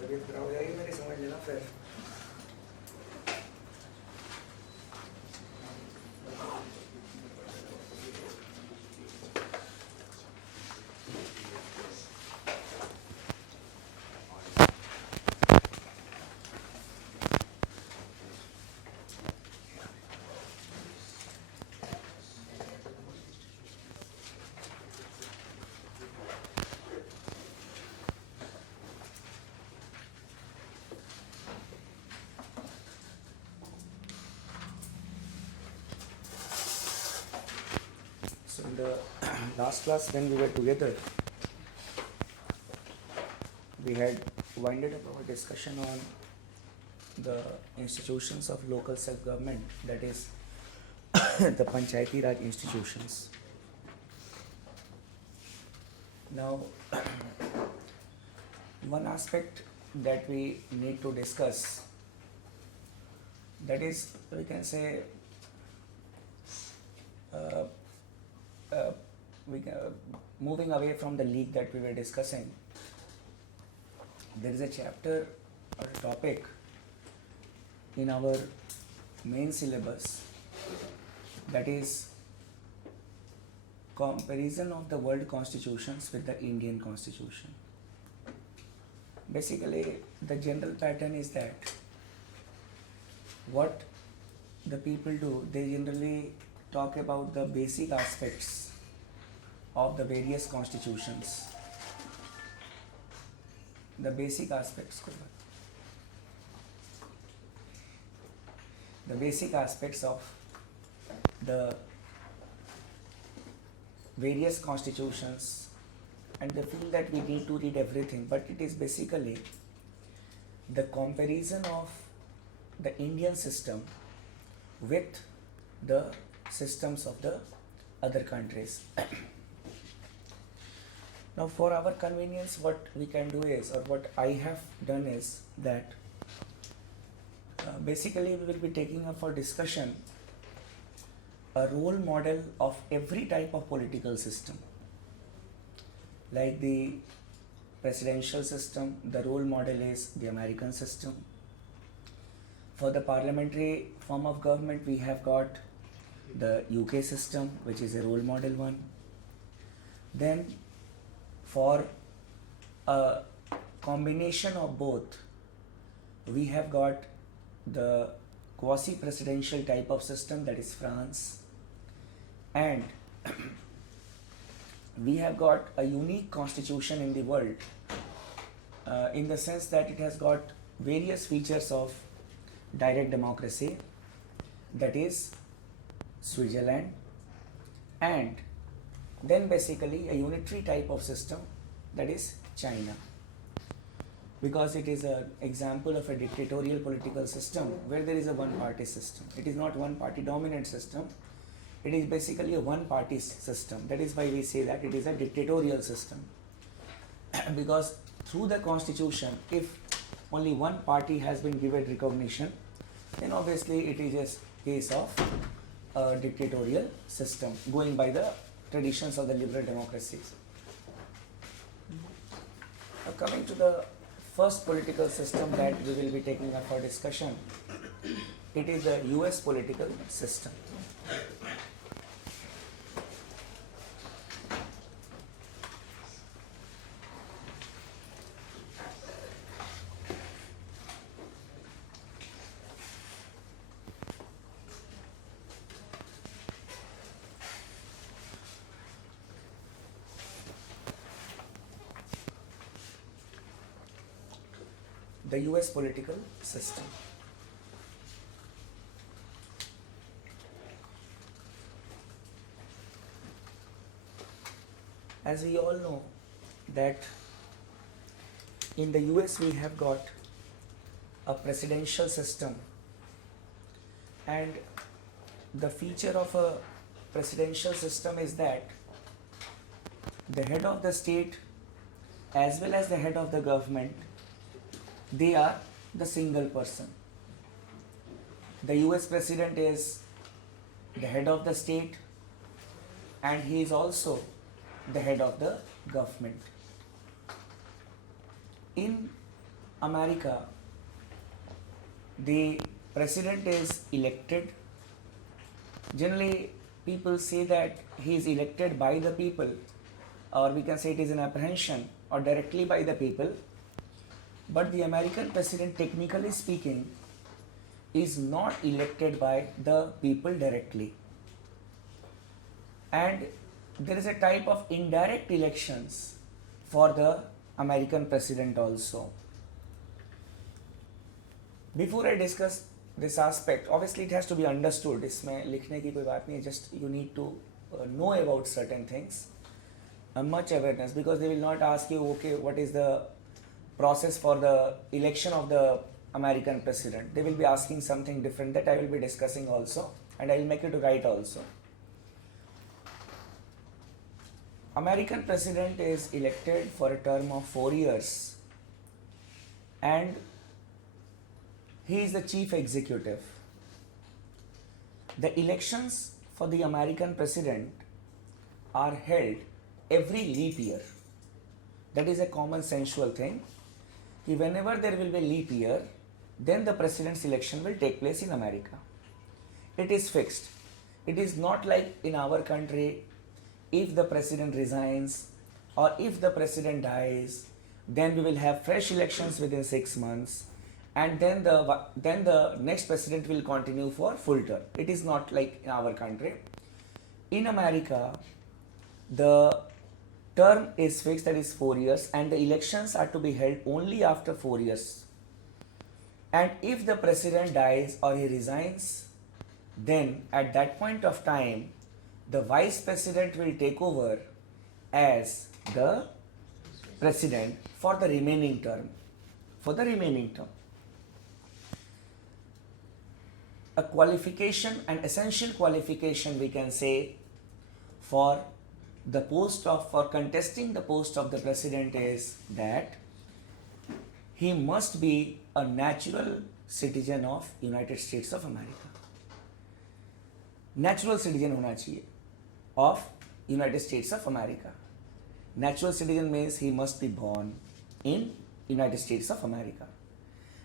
तबीयत खराब हो जाएगी मेरी, समझ लेना फिर। So in the last class when we were together, we had winded up our discussion on the institutions of local self-government, that is the Panchayati Raj institutions. Now, one aspect that we need to discuss, that is, we can say, moving away from the league that we were discussing, there is a chapter or a topic in our main syllabus, that is comparison of the world constitutions with the Indian constitution. Basically, the general pattern is that what the people do, they generally talk about the basic aspects of the various constitutions. The basic aspects of the various constitutions, and they feel that we need to read everything, but it is basically the comparison of the Indian system with the systems of the other countries. Now, for our convenience, what we can do is, or what I have done is that basically we will be taking up for discussion a role model of every type of political system. Like the presidential system, the role model is the American system. For the parliamentary form of government, we have got the UK system, which is a role model one. Then for a combination of both, we have got the quasi-presidential type of system, that is France, and we have got a unique constitution in the world, in the sense that it has got various features of direct democracy, that is Switzerland, and then basically a unitary type of system, that is China, because it is an example of a dictatorial political system where there is a one-party system. It is not one-party dominant system, it is basically a one-party system. That is why we say that it is a dictatorial system. Because through the constitution, if only one party has been given recognition, then obviously it is a case of a dictatorial system, going by the traditions of the liberal democracies. Now, coming to the first political system that we will be taking up for discussion, it is the US political system. The US political system. As we all know that in the US we have got a presidential system, and the feature of a presidential system is that the head of the state as well as the head of the government, they are the single person. The US president is the head of the state, and he is also the head of the government. In America, the president is elected. Generally, people say that he is elected by the people, or we can say it is an apprehension or directly by the people. But the American president, technically speaking, is not elected by the people directly. And there is a type of indirect elections for the American president also. Before I discuss this aspect, obviously it has to be understood. इसमें लिखने की कोई बात नहीं है. Just you need to know about certain things. Much awareness, because they will not ask you, okay, what is the process for the election of the American president. They will be asking something different that I will be discussing also, and I will make you to write also. American president is elected for a term of 4 years, and he is the chief executive. The elections for the American president are held every leap year. That is a common sensual thing. Whenever there will be a leap year, then the president's election will take place in America. It is fixed. It is not like in our country, if the president resigns or if the president dies, then we will have fresh elections within 6 months, and then the next president will continue for full term. It is not like in our country. In America, the term is fixed, that is 4 years, and the elections are to be held only after 4 years. And if the president dies or he resigns, then at that point of time, the vice president will take over as the president for the remaining term. A qualification, an essential qualification we can say for contesting the post of the president is that he must be a natural citizen of United States of America. Natural citizen होना चाहिए of United States of America. Natural citizen means he must be born in United States of America.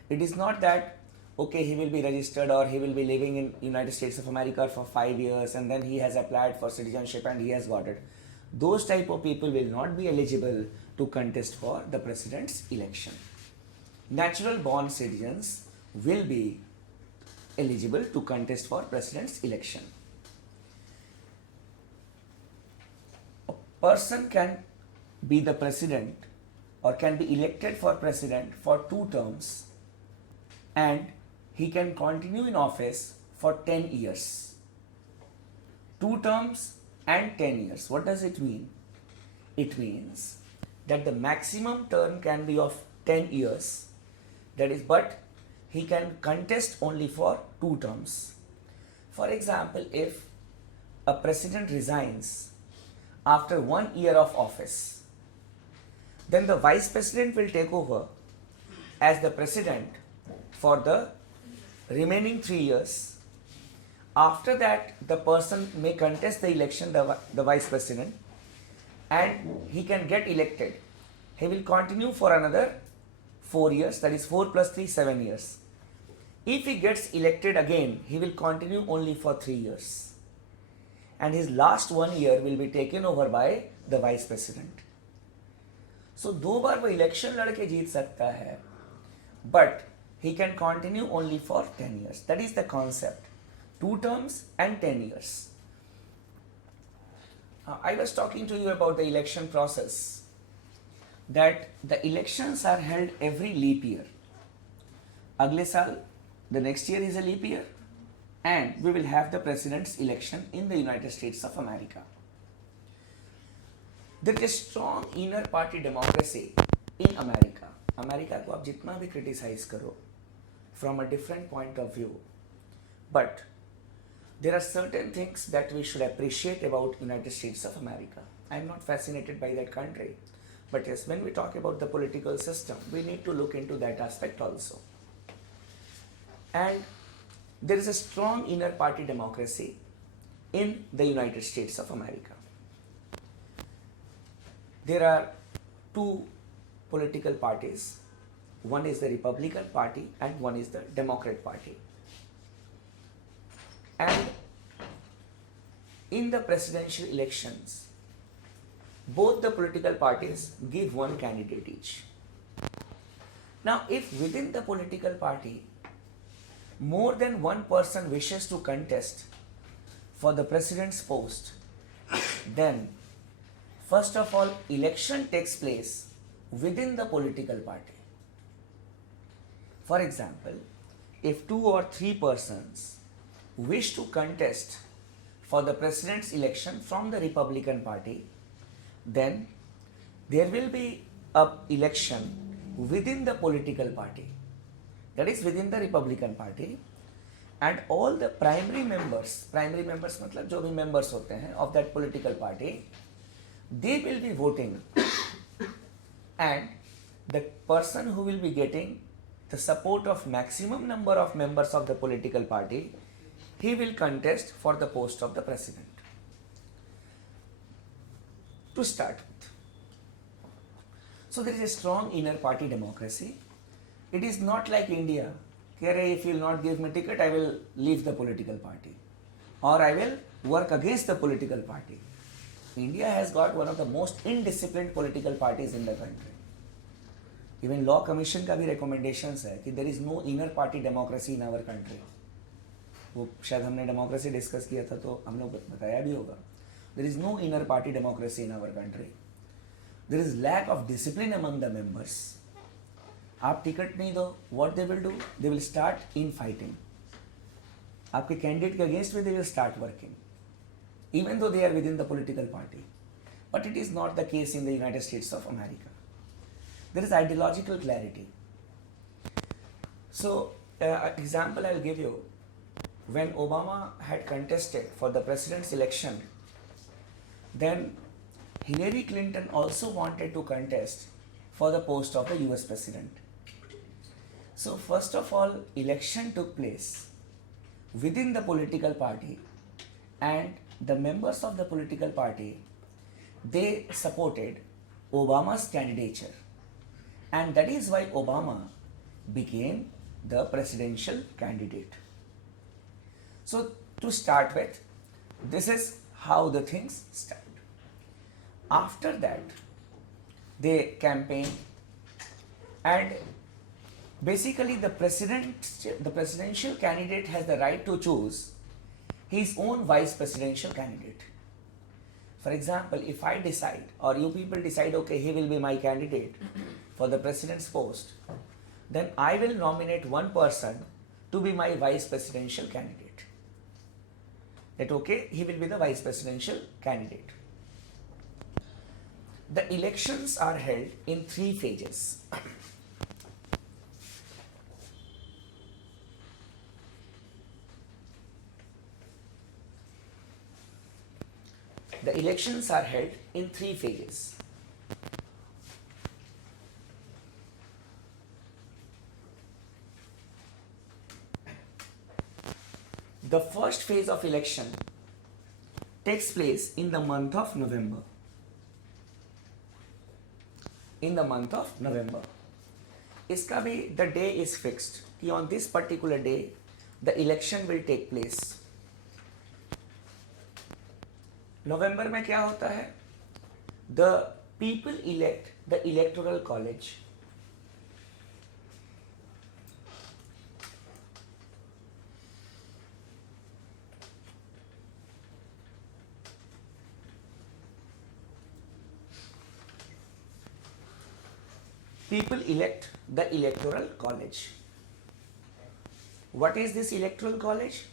It is not that, okay, he will be registered or he will be living in United States of America for 5 years and then he has applied for citizenship and he has got it. Those type of people will not be eligible to contest for the president's election. Natural born citizens will be eligible to contest for president's election. A person can be the president or can be elected for president for 2 terms, and he can continue in office for 10 years. 2 terms and 10 years. What does it mean? It means that the maximum term can be of 10 years. That is, but he can contest only for 2 terms. For example, if a president resigns after 1 year of office, then the vice president will take over as the president for the remaining 3 years. After that, the person may contest the election, the vice president, and he can get elected. He will continue for another 4 years, that is 4 plus 3, 7 years. If he gets elected again, he will continue only for 3 years. And his last 1 year will be taken over by the vice president. So 2 बार वो election लड़के जीत सकता है, but he can continue only for 10 years. That is the concept. 2 terms and 10 years. I was talking to you about the election process, that the elections are held every leap year. अगले साल, the next year is a leap year, and we will have the president's election in the United States of America. There is a strong inner party democracy in America. America को आप जितना भी criticize करो from a different point of view, but there are certain things that we should appreciate about United States of America. I am not fascinated by that country, but yes, when we talk about the political system, we need to look into that aspect also. And there is a strong inner party democracy in the United States of America. there are two political parties. One is the Republican Party and one is the Democrat Party. And in the presidential elections, both the political parties give one candidate each. Now, if within the political party more than one person wishes to contest for the president's post, then first of all, election takes place within the political party. For example, if 2 or 3 persons wish to contest for the president's election from the Republican Party, then there will be an election within the political party, that is within the Republican Party, and all the primary members मतलब जो भी members होते हैं of that political party, they will be voting and the person who will be getting the support of maximum number of members of the political party, he will contest for the post of the president. To start with, so there is a strong inner party democracy. It is not like India, if you will not give me ticket, I will leave the political party or I will work against the political party. India has got one of the most indisciplined political parties in the country. Even law commission का भी recommendations है कि there is no inner party democracy in our country. वो शायद हमने democracy discuss किया था तो हम लोग बताया भी होगा. There is no inner party democracy in our country. There is lack of discipline among the members. आप टिकट नहीं दो, what they will do? They will start in fighting. आपके candidate के against में they will start working, even though they are within the political party. But it is not the case in the United States of America. There is ideological clarity. So, example I'll give you. When Obama had contested for the president's election, then Hillary Clinton also wanted to contest for the post of the US president. So first of all, election took place within the political party and the members of the political party, they supported Obama's candidature, and that is why Obama became the presidential candidate. So to start with, this is how the things start. After that, they campaign, and basically the presidential candidate has the right to choose his own vice presidential candidate. For example, if I decide or you people decide, okay, he will be my candidate for the president's post, then I will nominate one person to be my vice presidential candidate. That okay, he will be the vice presidential candidate. The elections are held in 3 phases. The elections are held in 3 phases. The first phase of election takes place in the month of November. In the month of November. इसका भी the day is fixed कि on this particular day the election will take place. November में क्या होता है? The people elect the electoral college. People elect the electoral college. What is this electoral college?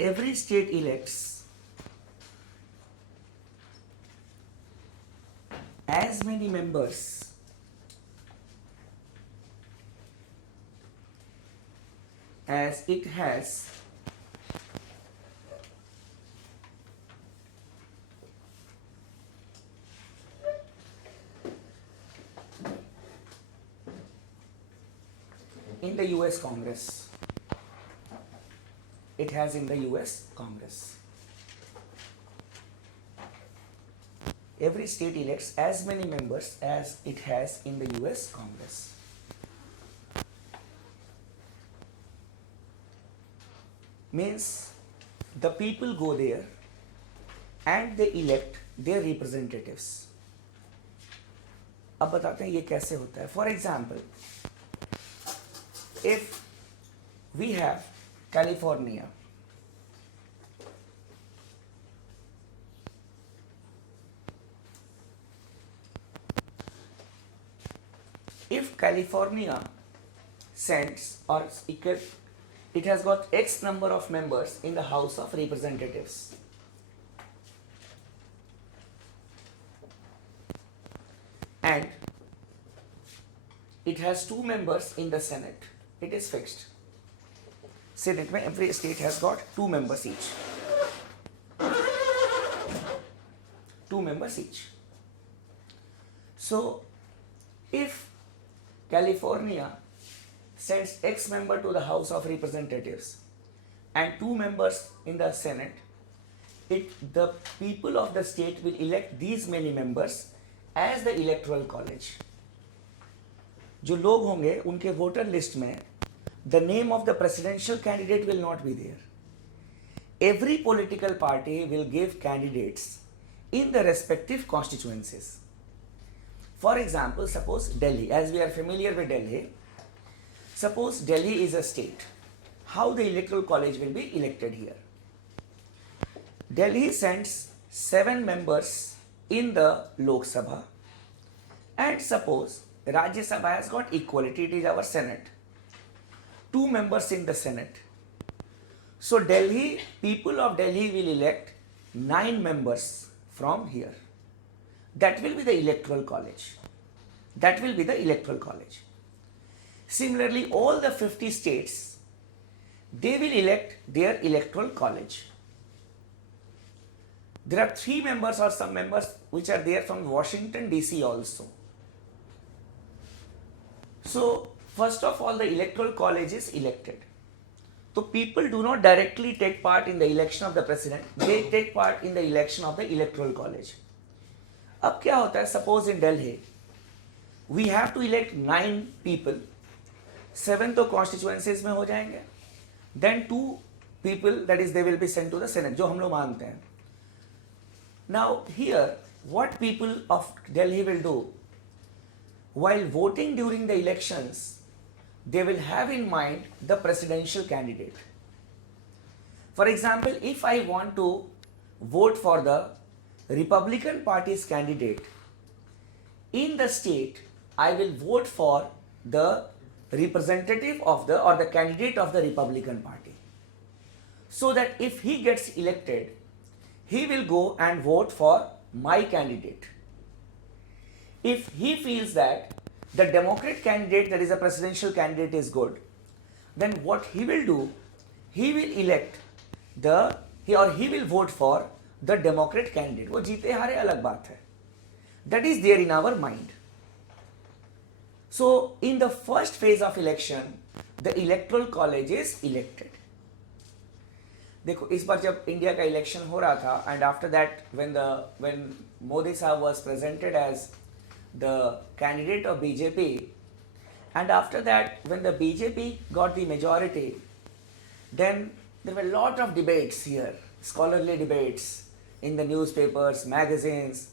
Every state elects as many members as it has US Congress. It has in the US Congress. Every state elects as many members as it has in the US Congress. Means the people go there and they elect their representatives. अब बताते हैं ये कैसे होता है. For example, if we have California, if California sends or it has got X number of members in the House of Representatives. And it has 2 members in the Senate. It is fixed. Senate mein every state has got 2 members each. 2 members each. So, if California sends X member to the House of Representatives and 2 members in the Senate, the people of the state will elect these many members as the electoral college. जो लोग होंगे उनके voter list में the name of the presidential candidate will not be there. Every political party will give candidates in the respective constituencies. For example, suppose Delhi, as we are familiar with Delhi, suppose Delhi is a state. How the electoral college will be elected here? Delhi sends 7 members in the Lok Sabha, and suppose Rajya Sabha has got equality, it is our Senate. 2 members in the Senate. So Delhi, people of Delhi will elect 9 members from here. That will be the electoral college. That will be the electoral college. Similarly, all the 50 states, they will elect their electoral college. There are 3 members or some members which are there from Washington DC also. So, first of all, the electoral college is elected. So, people do not directly take part in the election of the president, they take part in the election of the electoral college. अब क्या होता है? Suppose in Delhi, we have to elect 9 people, 7 तो constituencies में हो जाएंगे, then 2 people, that is they will be sent to the Senate, जो हम लोग मानते हैं. Now here, what people of Delhi will do? While voting during the elections, they will have in mind the presidential candidate. For example, if I want to vote for the Republican Party's candidate in the state, I will vote for the representative of the or the candidate of the Republican Party. So that if he gets elected, he will go and vote for my candidate. If he feels that the Democrat candidate, that is a presidential candidate, is good, then what he will do, he will elect he will vote for the Democrat candidate. वो जीते हारे अलग बात है. That is there in our mind. So, in the first phase of election, the electoral college is elected. देखो इस बार जब India का इलेक्शन हो रहा था, and after that when Modi साहब was presented as the candidate of BJP, and after that when the BJP got the majority, then there were a lot of debates here, scholarly debates in the newspapers, magazines,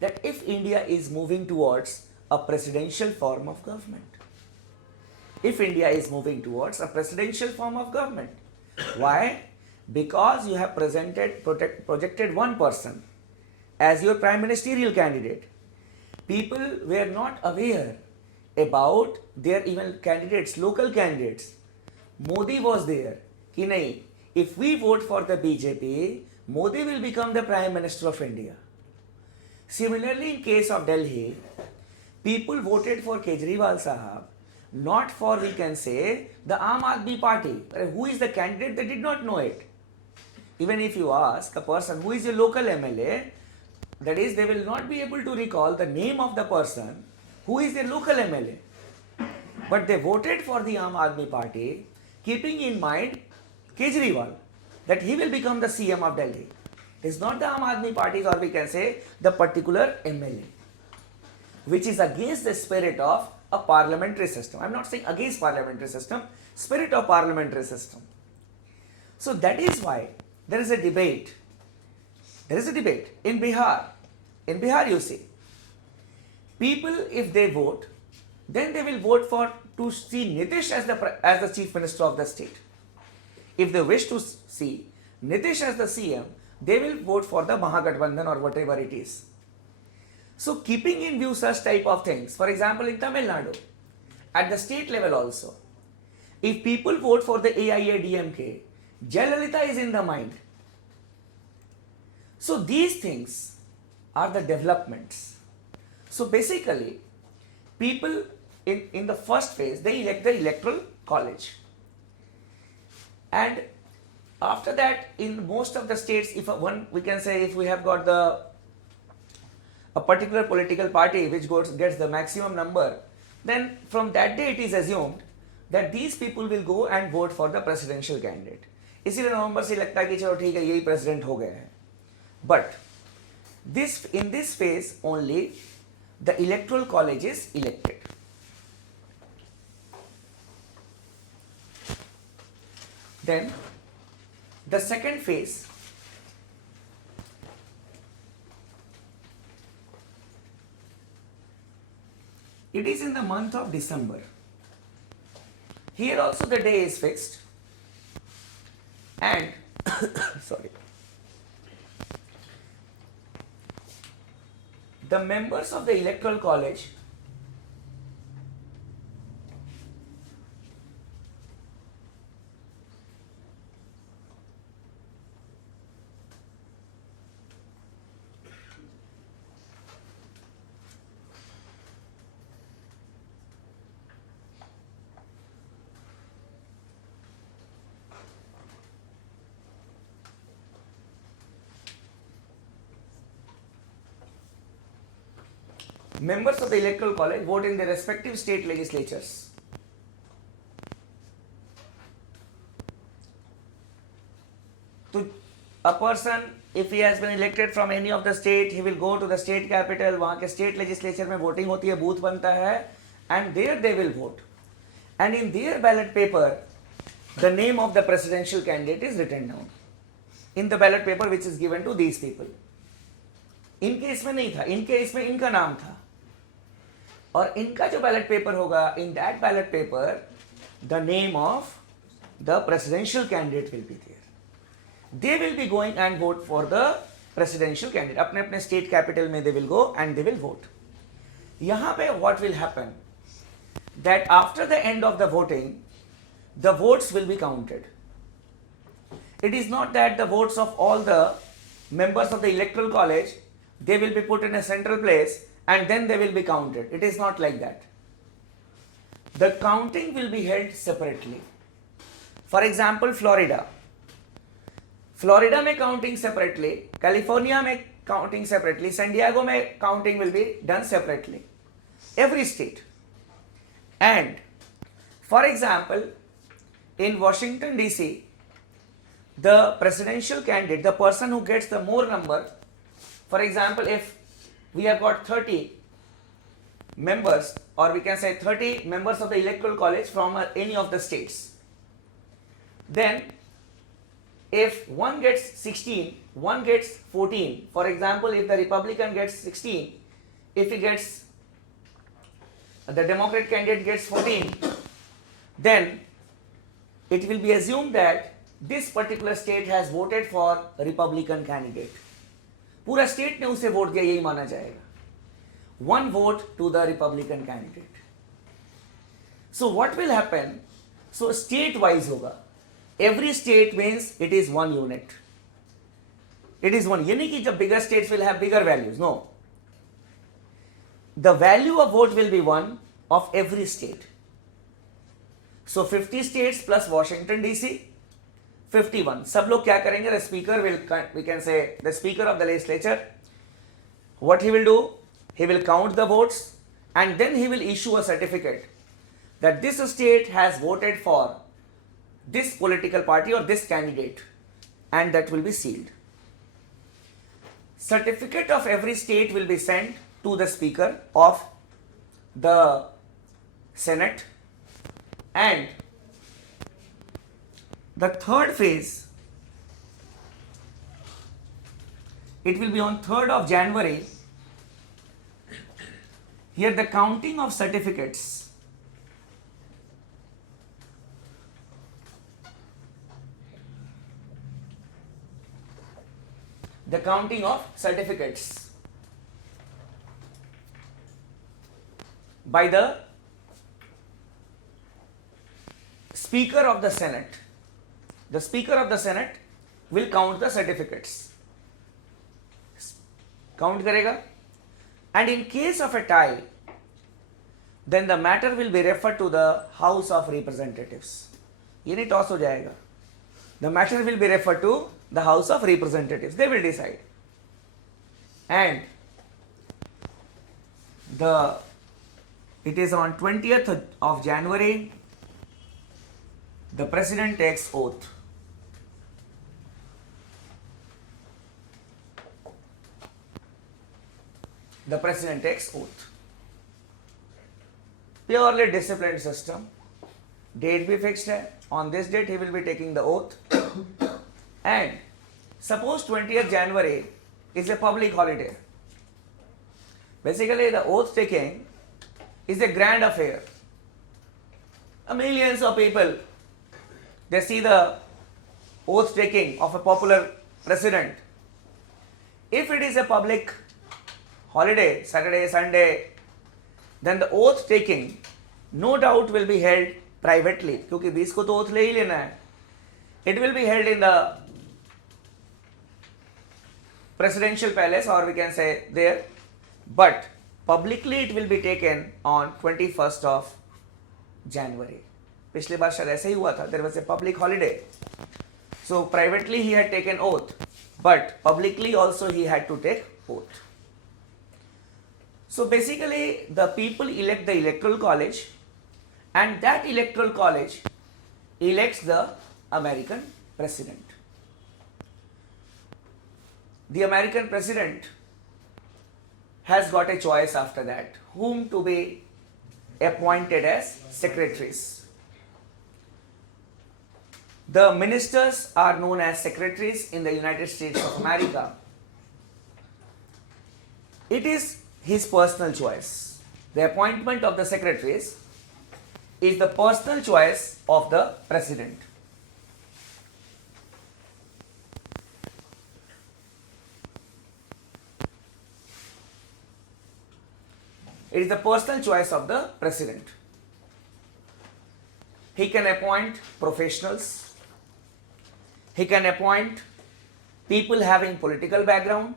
that if India is moving towards a presidential form of government. If India is moving towards a presidential form of government. Why? Because you have projected one person as your prime ministerial candidate. People were not aware about their even candidates, local candidates. Modi was there. Ki nahi, if we vote for the BJP, Modi will become the Prime Minister of India. Similarly, in case of Delhi, people voted for Kejriwal Sahab, not for, we can say, the Aam Aadmi Party. Who is the candidate? They did not know it. Even if you ask a person who is a local MLA, that is, they will not be able to recall the name of the person who is their local MLA. but they voted for the Aam Aadmi Party, keeping in mind Kejriwal, that he will become the CM of Delhi. It is not the Aam Aadmi Party, or we can say the particular MLA, which is against the spirit of a parliamentary system. I am not saying against parliamentary system, spirit of parliamentary system. So that is why there is a debate. There is a debate in Bihar. In Bihar, you see, people, if they vote, then they will vote for to see Nitish as the chief minister of the state. If they wish to see Nitish as the CM, they will vote for the Mahagathbandhan or whatever it is. So keeping in view such type of things, for example in Tamil Nadu, at the state level also, if people vote for the AIADMK, Jayalalitha is in the mind. So these things are the developments. So basically, people in the first phase, they elect the electoral college. And after that, in most of the states, we can say if we have got a particular political party which gets the maximum number, then from that day it is assumed that these people will go and vote for the presidential candidate. इसीलिए नवंबर से लगता है कि चलो ठीक है यही president हो गए हैं. But in this phase only the electoral college is elected. Then the second phase, it is in the month of December. Here also the day is fixed, and sorry, the members of the electoral college members of the electoral college vote in their respective state legislatures. To a person, if he has been elected from any of the state, he will go to the state capital. वहाँ के state legislature में voting होती है, booth बनता है, and there they will vote. And in their ballot paper, the name of the presidential candidate is written down in the ballot paper which is given to these people. इनके इसमें नहीं था, इनके इसमें इनका नाम था. और इनका जो बैलेट पेपर होगा, in that ballot paper the name of the presidential candidate will be there. They will be going and vote for the presidential candidate. अपने अपने स्टेट कैपिटल में they will go and they will vote. यहां पे what will happen, that after the end of the voting the votes will be counted. It is not that the votes of all the members of the electoral college, they will be put in a central place and then they will be counted. It is not like that. The counting will be held separately. For example, Florida में counting separately, California में counting separately, San Diego में counting will be done separately. Every state. And for example, in Washington DC, the presidential candidate, the person who gets the more number, for example, if we have got 30 members, or we can say 30 members of the electoral college from any of the states, then if one gets 16, one gets 14. For example, if the Republican gets 16, if he gets, the Democrat candidate gets 14, then it will be assumed that this particular state has voted for a Republican candidate. पूरा state ने उसे vote दिया, यही माना जाएगा. One vote to the Republican candidate. So what will happen? So state wise होगा. Every state means it is one unit. It is one. यानी कि जब bigger states will have bigger values. No. The value of vote will be one of every state. So 50 states plus Washington DC, 51. सब लोग क्या करेंगे? The speaker will, we can say, the speaker of the legislature, what he will do? He will count the votes and then he will issue a certificate that this state has voted for this political party or this candidate, and that will be sealed. Certificate of every state will be sent to the Speaker of the Senate, and the third phase, it will be on 3rd of January. Here the counting of certificates by the Speaker of the Senate. The Speaker of the Senate will count the certificates. Count करेगा, and in case of a tie, then the matter will be referred to the House of Representatives. ये नहीं toss हो जाएगा. The matter will be referred to the House of Representatives. They will decide. And it is on 20th of January, the President takes oath. The President takes oath. Purely disciplined system. Date भी fixed है. On this date he will be taking the oath. And suppose 20th January is a public holiday. Basically the oath taking is a grand affair. Millions of people, they see the oath taking of a popular president. If it is a public holiday, Saturday, Sunday, then the oath taking no doubt will be held privately, क्योंकि 20 को तो oath ले ही लेना है. It will be held in the presidential palace, or we can say there, but publicly it will be taken on 21st of January. पिछली बार शायद ऐसे ही हुआ था. There was a public holiday, so privately he had taken oath, but publicly also he had to take oath. So basically the people elect the electoral college, and that electoral college elects the American president. The American president has got a choice after that, whom to be appointed as secretaries. The ministers are known as secretaries in the United States of America. It is his personal choice. The appointment of the secretaries is the personal choice of the president. It is the personal choice of the president. He can appoint professionals. He can appoint people having political background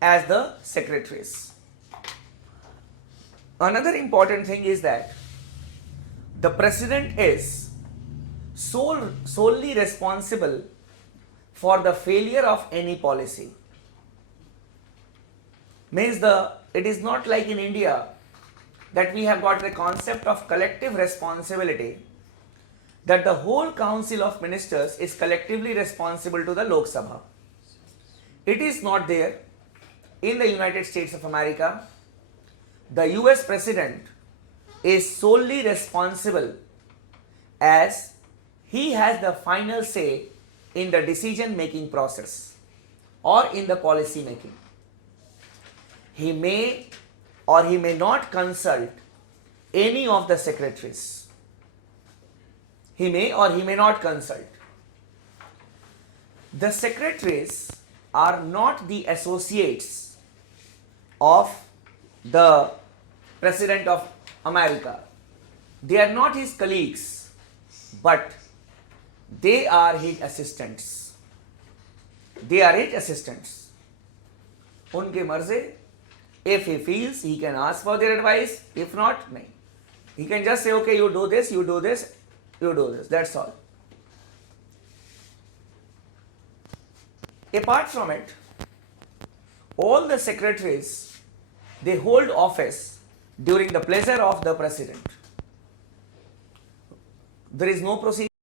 as the secretaries. Another important thing is that the president is solely responsible for the failure of any policy. Means it is not like in India that we have got the concept of collective responsibility, that the whole council of ministers is collectively responsible to the Lok Sabha. It is not there. In the United States of America, the US president is solely responsible, as he has the final say in the decision making process or in the policy making. He may or he may not consult any of the secretaries. He may or he may not consult. The secretaries are not the associates of the President of America. They are not his colleagues, but they are his assistants. They are his assistants. उनके मर्ज़े. If he feels, he can ask for their advice. If not, नहीं. He can just say, okay, you do this, you do this, you do this. That's all. Apart from it, all the secretaries, they hold office during the pleasure of the president. there is no procedure